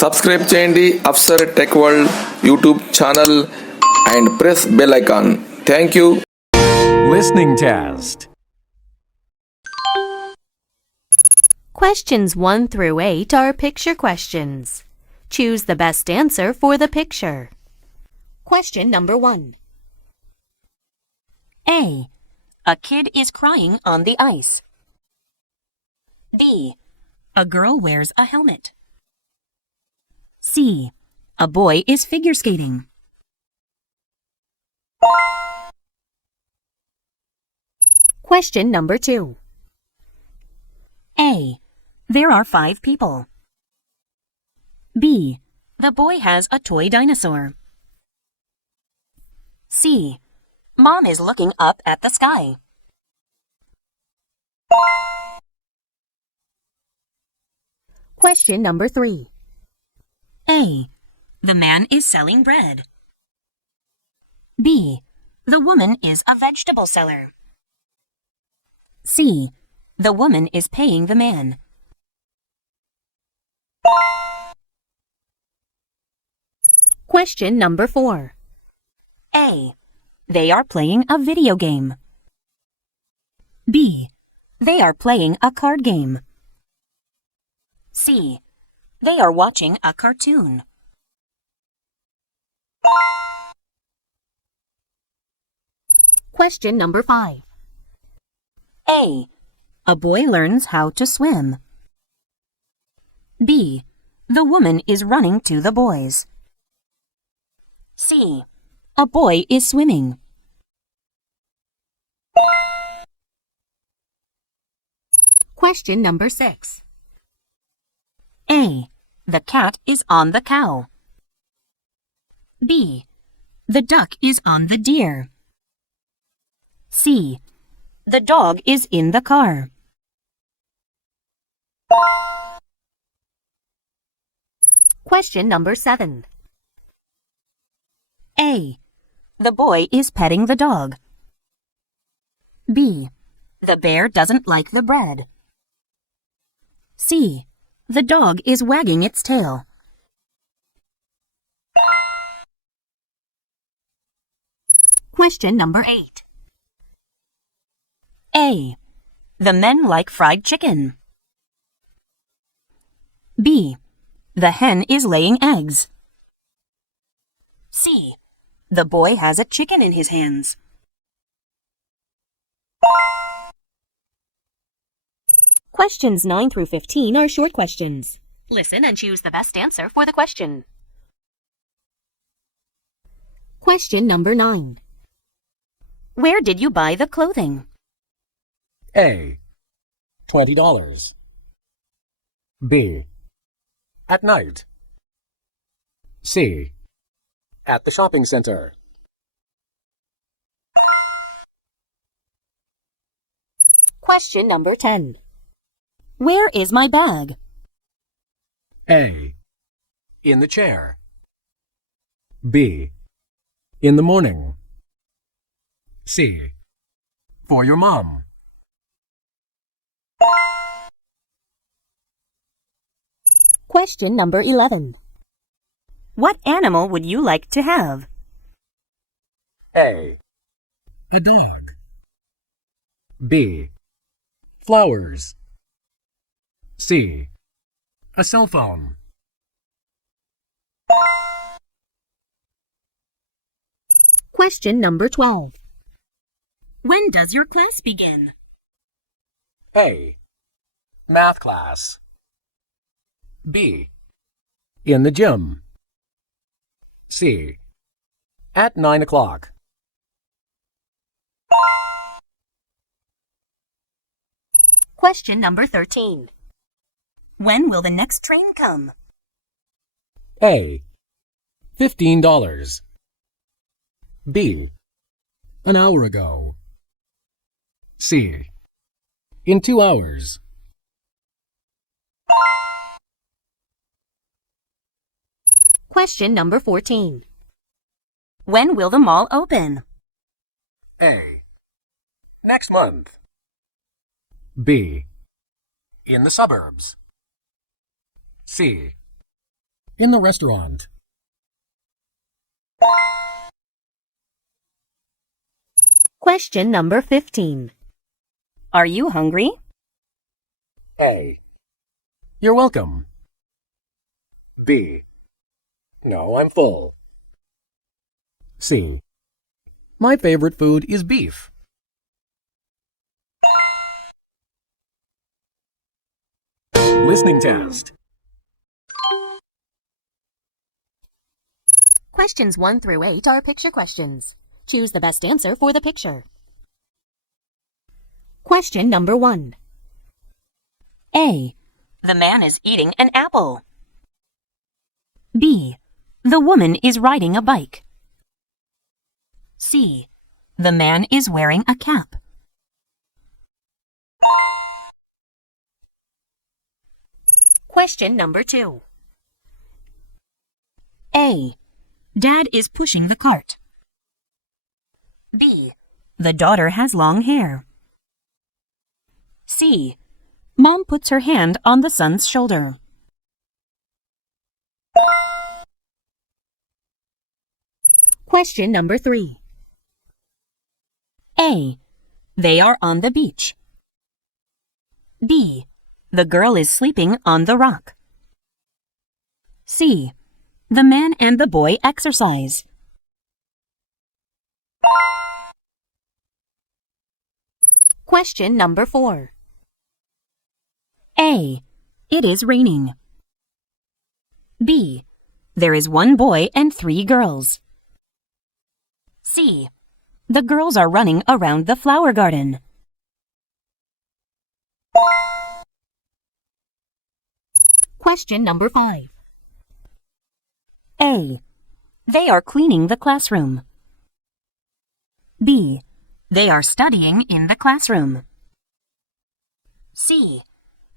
Subscribe చేయండి Afsar tech world YouTube channel and press bell icon. Thank you. Listening test. Questions 1 through 8 are picture questions. Choose the best answer for the picture. Question number 1. A. A kid is crying on the ice. B. A girl wears a helmet. C. A boy is figure skating. Question number 2. A. There are 5 people. B. The boy has a toy dinosaur. C. Mom is looking up at the sky. Question number 3. A. The man is selling bread. B. The woman is a vegetable seller. C. The woman is paying the man. Question number 4. A. They are playing a video game. B. They are playing a card game. C. They are watching a cartoon. Question number 5. A. A boy learns how to swim. B. The woman is running to the boys. C. A boy is swimming. Question number 6. A. The cat is on the cow. B. The duck is on the deer. C. The dog is in the car. Question number 7. A. The boy is petting the dog. B. The bear doesn't like the bread. C. The dog is wagging its tail. Question number 8. A. The men like fried chicken. B. The hen is laying eggs. C. The boy has a chicken in his hands. Questions 9 through 15 are short questions. Listen and choose the best answer for the question. Question number 9. Where did you buy the clothing? A. $20. B. At night. C. At the shopping center. Question number 10. Where is my bag? A. In the chair. B. In the morning. C. For your mom. Question number 11. What animal would you like to have? A. A dog. B. Flowers. C. A cell phone. Question number 12. When does your class begin? A. Math class. B. In the gym. C. At 9 o'clock. Question number 13. When will the next train come? A. $15. B. An hour ago. C. In 2 hours. Question number 14. When will the mall open? A. Next month. B. In the suburbs. C. In the restaurant. Question number 15. Are you hungry? A. You're welcome. B. No, I'm full. C. My favorite food is beef. Listening test. Questions 1 through 8 are picture questions. Choose the best answer for the picture. Question number 1. A. The man is eating an apple. B. The woman is riding a bike. C. The man is wearing a cap. Question number 2. A. Dad is pushing the cart. B. The daughter has long hair. C. Mom puts her hand on the son's shoulder. Question number 3. A. They are on the beach. B. The girl is sleeping on the rock. C. The man and the boy exercise. Question number 4. A. It is raining. B. There is one boy and 3 girls. C. The girls are running around the flower garden. Question number 5. A. They are cleaning the classroom. B. They are studying in the classroom. C.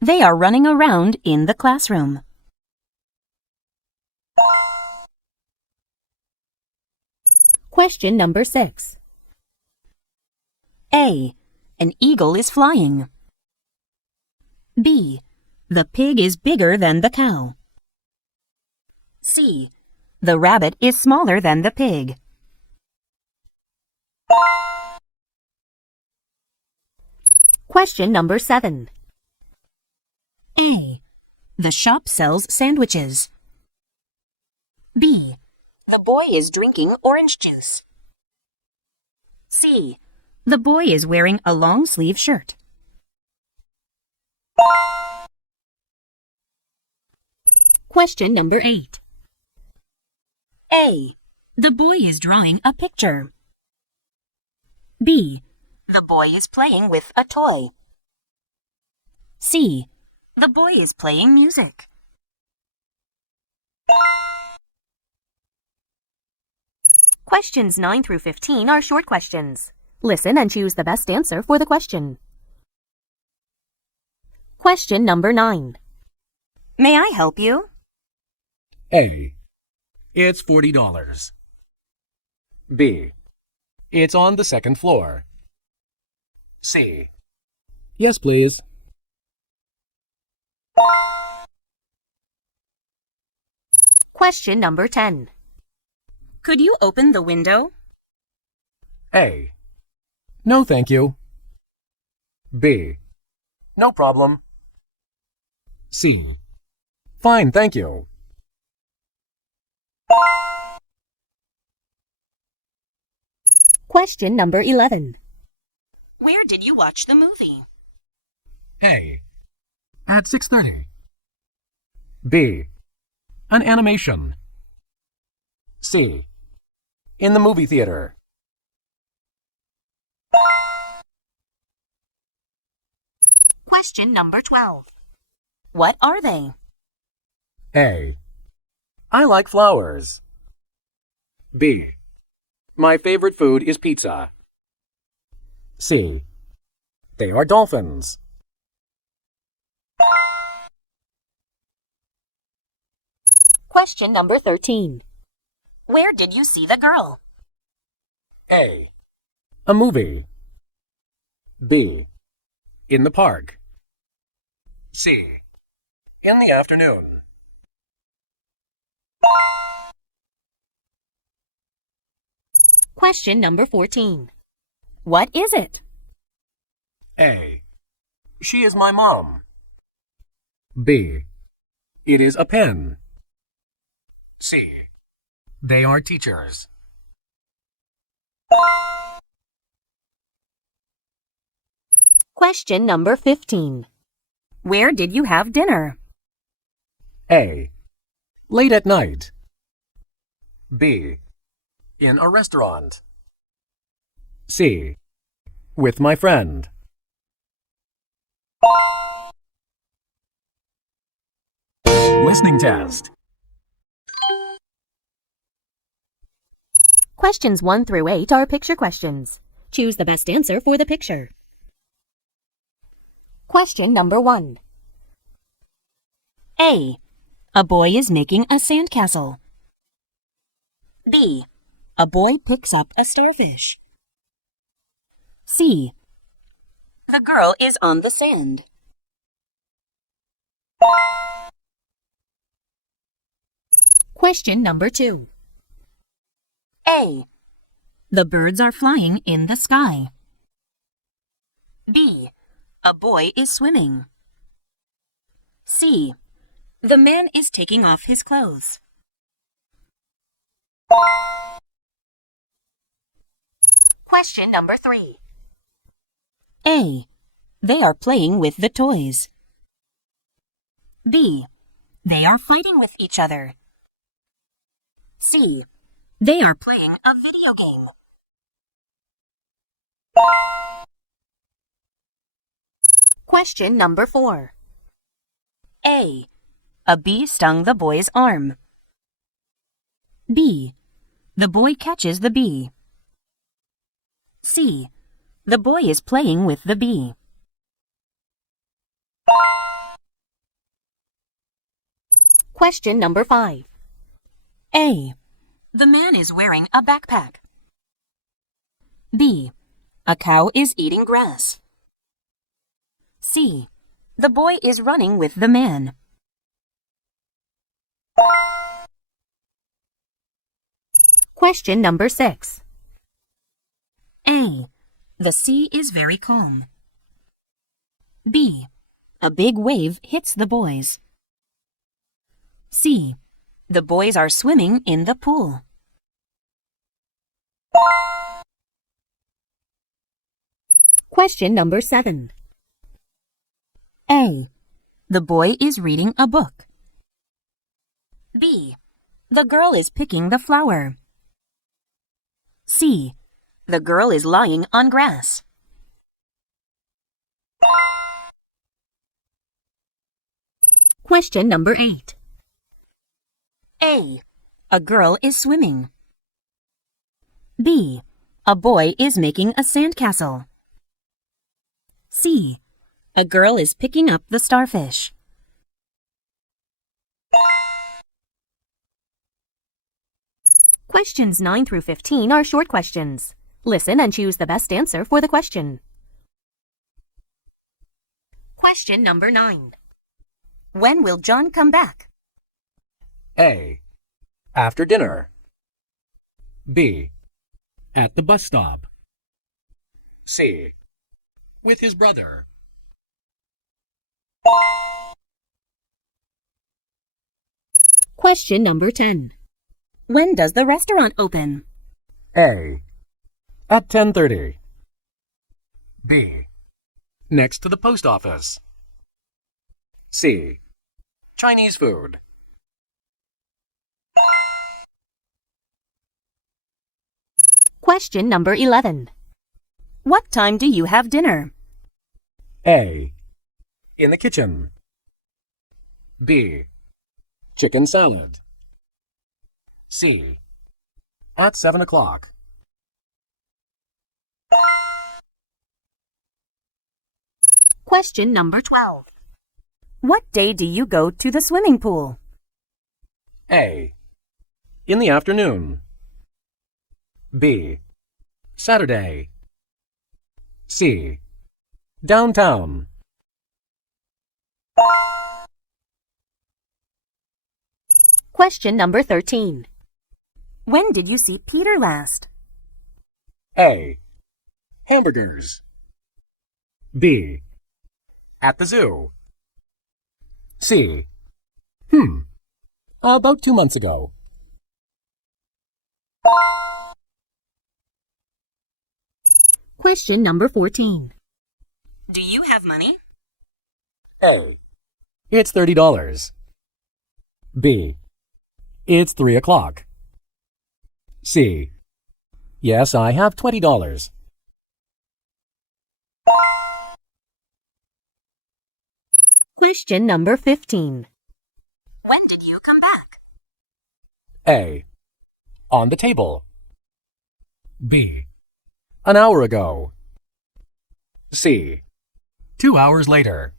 They are running around in the classroom. Question number 6. A. An eagle is flying. B. The pig is bigger than the cow. C. The rabbit is smaller than the pig. Question number 7. A. The shop sells sandwiches. B. The boy is drinking orange juice. C. The boy is wearing a long-sleeve shirt. Question number 8. A. The boy is drawing a picture. B. The boy is playing with a toy. C. The boy is playing music. Questions 9 through 15 are short questions. Listen and choose the best answer for the question. Question number 9. May I help you? A. It's $40. B. It's on the second floor. C. Yes, please. Question number 10. Could you open the window? A. No, thank you. B. No problem. C. Fine, thank you. Question number 11. Where did you watch the movie? A. At 6:30. B. An animation. C. In the movie theater. Question number 12. What are they? A. I like flowers. B. My favorite food is pizza. C. They are dolphins. Question number 13. Where did you see the girl? A. A movie. B. In the park. C. In the afternoon. Question number 14. What is it? A. She is my mom. B. It is a pen. C. They are teachers. Question number 15. Where did you have dinner? A. Late at night. B. In a restaurant. C. With my friend. Listening test. Questions 1 through 8 are picture questions. Choose the best answer for the picture. Question number 1. A. A boy is making a sandcastle. B. A boy picks up a starfish. C. The girl is on the sand. Question number 2. A. The birds are flying in the sky. B. A boy is swimming. C. The man is taking off his clothes. Question number 3. A. They are playing with the toys. B. They are fighting with each other. C. They are playing a video game. Question number 4. A. A bee stung the boy's arm. B. The boy catches the bee. C. The boy is playing with the bee. Question number 5. A. The man is wearing a backpack. B. A cow is eating grass. C. The boy is running with the man. Question number 6. A. The sea is very calm. B. A big wave hits the boys. C. The boys are swimming in the pool. Question number 7. A. The boy is reading a book. B. The girl is picking the flower. C. The girl is lying on grass. Question number 8. A. A girl is swimming. B. A boy is making a sandcastle. C. A girl is picking up the starfish. Questions 9 through 15 are short questions. Listen and choose the best answer for the question. Question number 9. When will John come back? A. After dinner. B. At the bus stop. C. With his brother. Question number 10. When does the restaurant open? A. At 10:30. B. Next to the post office. C. Chinese food. Question number 11. What time do you have dinner? A. In the kitchen. B. Chicken salad. C. At 7 o'clock. Question number 12. What day do you go to the swimming pool? A. In the afternoon. B. Saturday. C. Downtown. Question number 13. When did you see Peter last? A. Hamburgers. B. At the zoo. C. About 2 months ago. Question number 14. Do you have money? A. It's $30. B. It's 3 o'clock. C. Yes, I have $20. Question number 15. When did you come back? A. On the table. B. An hour ago. C. 2 hours later.